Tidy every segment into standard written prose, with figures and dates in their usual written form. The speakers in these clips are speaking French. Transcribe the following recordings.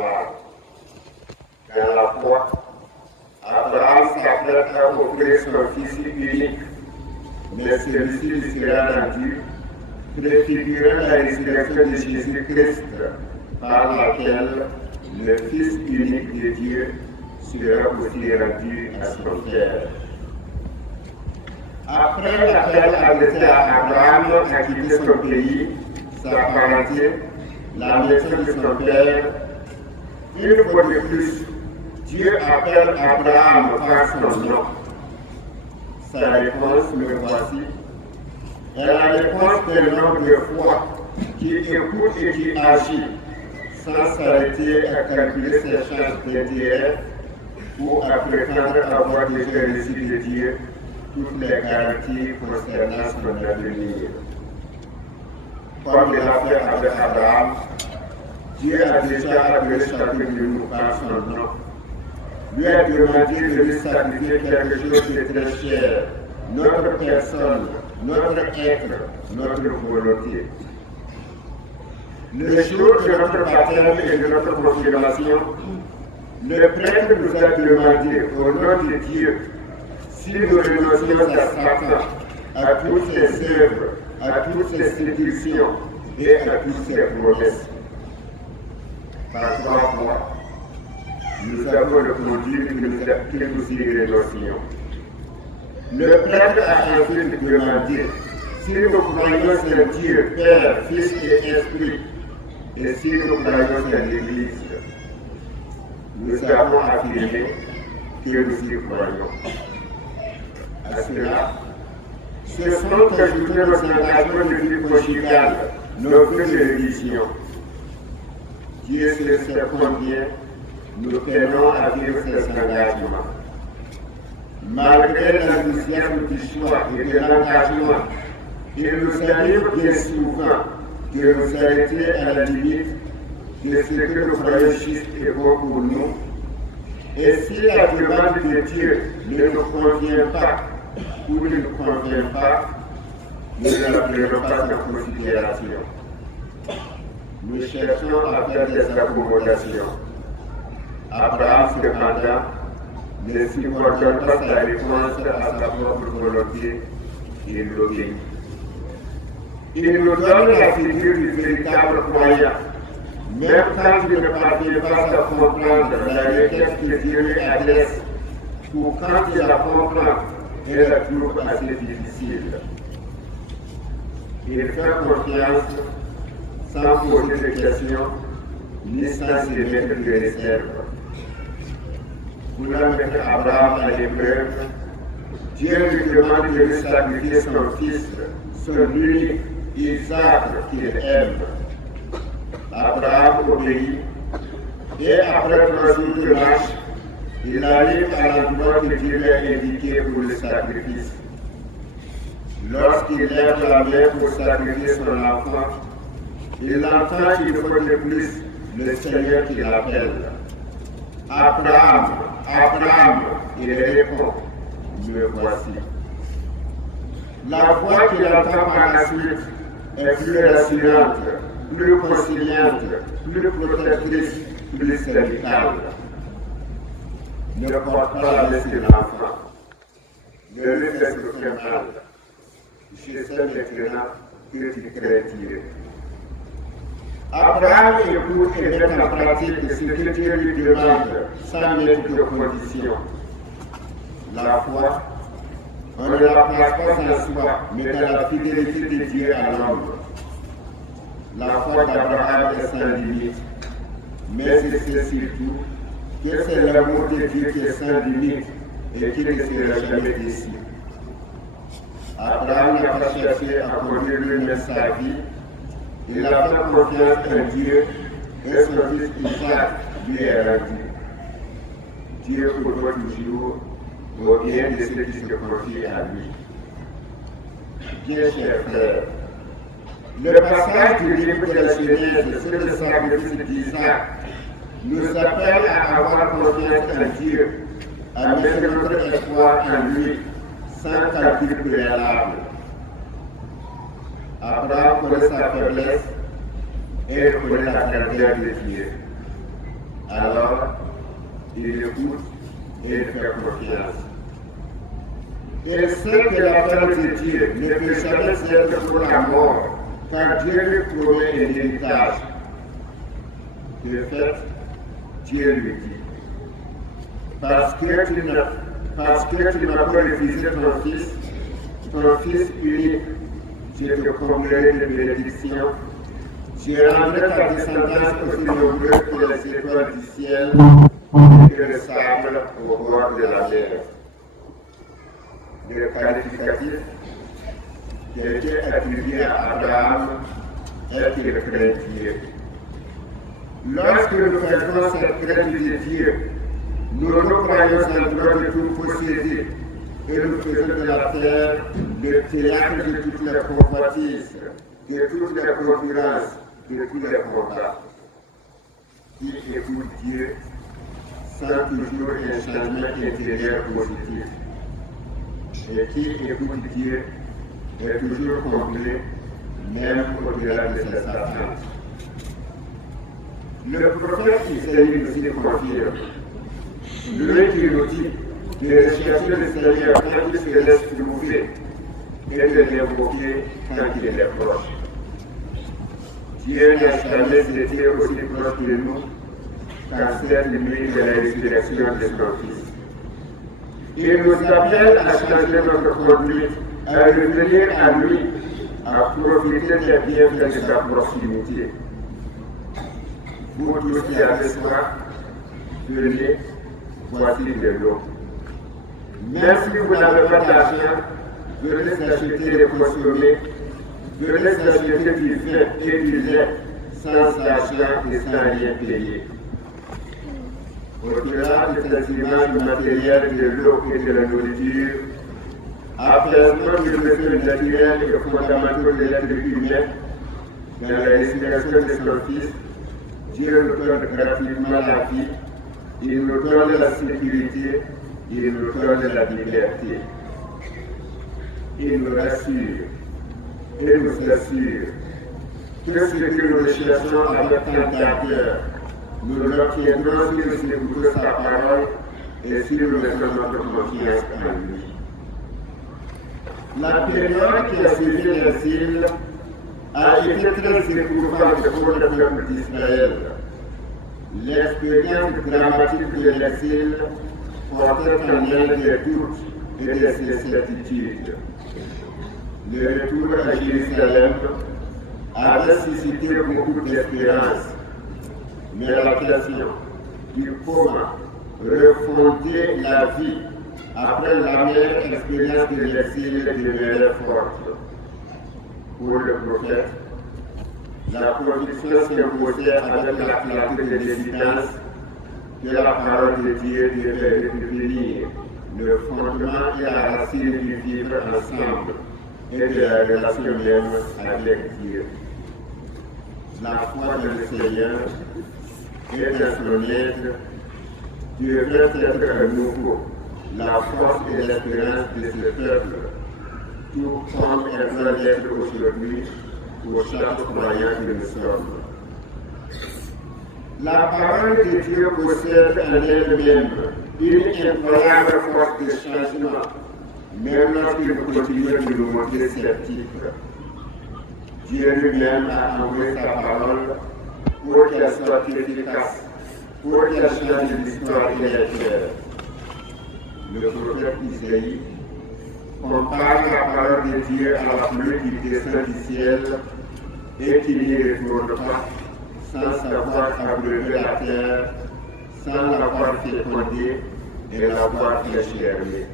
soir. Dans la foi, Abraham s'apprête à offrir son fils unique, mais celui-ci lui sera rendu, préfigurant la résurrection de Jésus-Christ, par laquelle le Fils unique de Dieu sera aussi rendu à son Père. Après l'appel adressé à Abraham à quitter son pays, sa parenté, la maison de son père, une fois de plus, Dieu appelle Abraham par son nom. Sa réponse, me voici, est la réponse d'un homme de foi qui écoute et qui agit sans s'arrêter à calculer ses chances d'intérêt ou à prétendre avoir déjà reçu de Dieu toutes les garanties concernant son avenir. Comme il a fait avec Abraham, Dieu a déjà appelé chacun de nous par son nom. Lui a demandé de lui sacrifier quelque chose de très cher, notre personne, notre être, notre volonté. Le jour de notre baptême et de notre confirmation, le prêtre nous a demandé, au nom de Dieu, si nous renoncions à Satan, à toutes ses œuvres, à toutes ses séductions et à toutes ses promesses. Par 3 fois, nous avons répondu que nous y renoncions. Le prêtre a ensuite demandé si nous croyons en Dieu, Père, Fils et Esprit, et si nous croyons en l'Église. Nous avons affirmé que nous y croyons. À cela, ce sont ajoutés nos engagements de vie conjugale, nos vœux de religion. Dieu sait combien nous peinons à vivre ces engagements. Malgré l'enthousiasme du choix et de l'engagement, il nous arrive bien souvent de nous arrêter à la limite de ce que nous croyons juste et bon pour nous. Et si la demande de Dieu ne nous convient pas ou ne nous convient pas, nous ne la prenons pas en considération. Nous cherchons à faire des accommodations. Abraham, cependant, ne subordonne pas sa réponse à sa propre volonté, il l'obéit. Il nous donne la figure du véritable croyant, même quand il ne parvient pas à comprendre la requête que Dieu lui adresse, ou quand il la comprend et la trouve assez difficile. Il fait confiance sans poser de questions, ni sans se mettre de réserve. Voulant mettre Abraham à l'épreuve, Dieu lui demande de lui sacrifier son fils, son unique, Isaac, qu'il aime. Abraham obéit, et après 3 jours de marche, il arrive à l'endroit que Dieu lui a indiqué pour le sacrifice. Lorsqu'il lève la main pour sacrifier son enfant, il entend une fois de plus le Seigneur qui l'appelle. Abraham, Abraham, il répond, me voici. La voix qu'il entend par la suite est plus rassurante, plus conciliante, plus protectrice, plus amicale. Ne porte pas la main sur l'enfant. Ne lui fais aucun mal. Je sais maintenant que tu crées Dieu. Abraham écoute et met en pratique ce que Dieu lui demande sans mettre de conditions. La foi, on ne la place pas en soi, mais dans la fidélité de Dieu à l'homme. La foi d'Abraham est sans limite, mais c'est surtout que c'est l'amour de Dieu qui est sans limite et qui ne sera jamais déçu. Abraham n'a pas cherché à conduire lui-même sa vie. Il a fait confiance en Dieu et son fils Isaac lui est rendu. Dieu pourvoit toujours au bien de ceux qui se confient à lui. Bien chers frères, le passage du livre de la Genèse sur le sacrifice d'Isaac nous appelle à avoir confiance en Dieu, à mettre notre espoir en lui, sans calcul préalable. Abraham connaît sa faiblesse et reconnaît la grandeur de Dieu. alors il écoute et il fait confiance. Il sait que la parole de Dieu ne peut jamais être pour la mort, car Dieu lui promet un héritage. De fait, Dieu lui dit, parce que tu n'as pas refusé ton fils unique, je te comblerai de bénédictions, je rendrai ta descendance aussi nombreuse que les étoiles du ciel et que le sable au bord de la mer. Le qualificatif qui a été attribué à Abraham est qu'il craint Dieu. Lorsque nous faisons cette crainte de Dieu, nous croyons en droit de tout posséder et nous faisons de la terre le théâtre de toutes les convoitises, de toutes les concurrences, de tous les combats. Qui écoute Dieu sans toujours un changement intérieur positif. Et qui écoute Dieu est toujours complet, même au-delà de ses attentes. Le prophète Isaïe nous confirme, lui qui nous dit de rechercher le Seigneur quand il se laisse trouver et de l'invoquer quand il est proche. Dieu n'a jamais été aussi proche de nous qu'en cette nuit de la résurrection de son Fils. Il nous appelle à changer notre conduite, à revenir à lui, à profiter des bienfaits de sa proximité. Vous tous qui avez soif, venez, voici de l'eau. Même si vous n'avez pas d'argent, venez acheter et consommer, venez acheter du vin et du lait sans argent et sans rien payer. Au-delà de cette image matérielle de l'eau et de la nourriture, apaisement du besoin naturel et fondamental de l'être humain, dans la résurrection de son Fils, Dieu nous donne gratuitement la vie, il nous donne la sécurité, il nous donne la liberté. Il nous rassure et nous assure que ce que nous recherchons avec tant d'ardeur, nous l'obtiendrons si nous écoutons sa parole et si nous mettons notre confiance en lui. La période qui a suivi l'exil a été très éprouvante pour le peuple d'Israël. L'expérience dramatique de l'exil portait en elle des doutes et des incertitudes. Le retour à Jérusalem avait suscité beaucoup d'espérance. Mais la question du comment refonder la vie après la meilleure expérience de l'exil demeurait forte. Pour le prophète, la conviction s'imposait avec la clarté de l'évidence que la parole de Dieu devait redevenir le fondement et la racine du vivre ensemble et de la relation même avec Dieu. La foi dans le Seigneur et dans son aide devrait être à nouveau la force et l'espérance de ce peuple, tout comme elle doit l'être aujourd'hui pour chaque croyant que nous sommes. La parole de Dieu possède en elle-même une incroyable force de changement, même lorsqu'il continue de nous montrer sceptiques. Dieu lui-même a envoyé sa parole pour qu'elle soit efficace, pour qu'elle change l'histoire et les cœurs. Le prophète Isaïe compare la parole de Dieu à la pluie qui descend du ciel et qui n'y retourne pas, sans savoir abreuver la terre, sans l'avoir fécondée et l'avoir fait germer.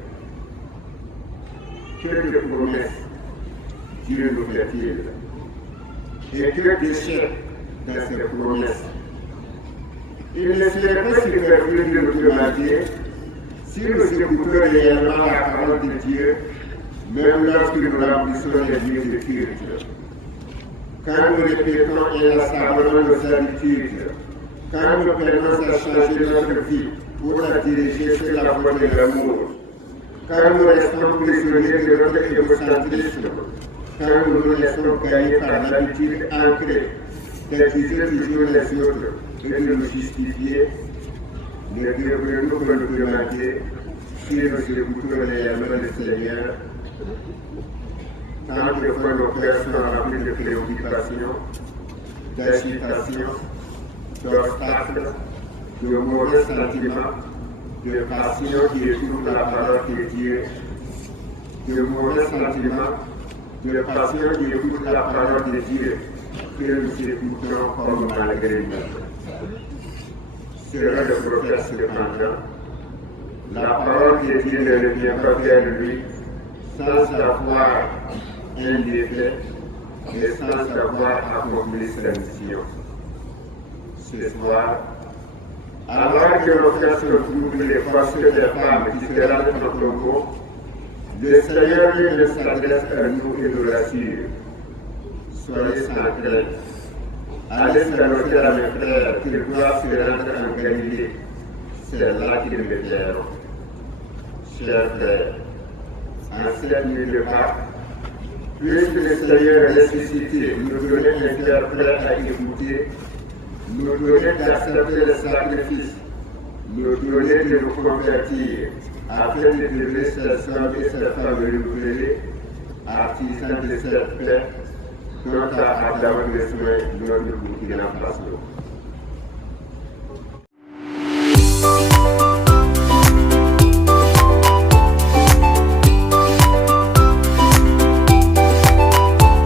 Que de promesses Dieu nous fait-il, et que d'échecs dans ces promesses. Il ne serait pas superflu de nous demander si nous écoutons réellement la parole de Dieu, même lorsque nous remplissons les lieux de culte. Quand nous répétons inlassablement nos habitudes, quand nous prenons à changer notre vie pour la diriger sur la voie de l'amour, quand nous restons prisonniers de notre égocentrisme, quand nous nous laissons gagner par l'habitude ancrée d'accuser toujours les autres et de nous justifier, Le Dieu que nous pouvons nous demander, si nous écoutons les mains du Seigneur, tant de fois nos cœurs sont remplis de préoccupations, d'agitation, d'obstacles, de mauvais sentiments, de passions qui étouffent la parole de Dieu, de mauvais sentiments, de passions qui écoutent la parole de Dieu, que nous écoutons comme malgré nous. Selon le prophète cependant, la parole de Dieu ne revient pas vers lui sans avoir un effet et sans avoir accompli sa mission. Ce soir, alors que nos frères se trouvent les forces des femmes différentes en Congo, le Seigneur lui s'adresse à nous et nous rassure. Soyez sans crainte. Allez annoncer à mes frères qu'ils doivent se rendre en Galilée. C'est là qu'ils me verront. Chers frères, en cette nuit de Pâques, puisque le Seigneur est ressuscité, nous donner un cœur prêt à écouter, nous donner d'accepter le sacrifice, nous donner de nous convertir, afin de devenir cette homme et cette femme renouvelée, artisans de cette paix, dont a Adam besoin notre Burkina Faso.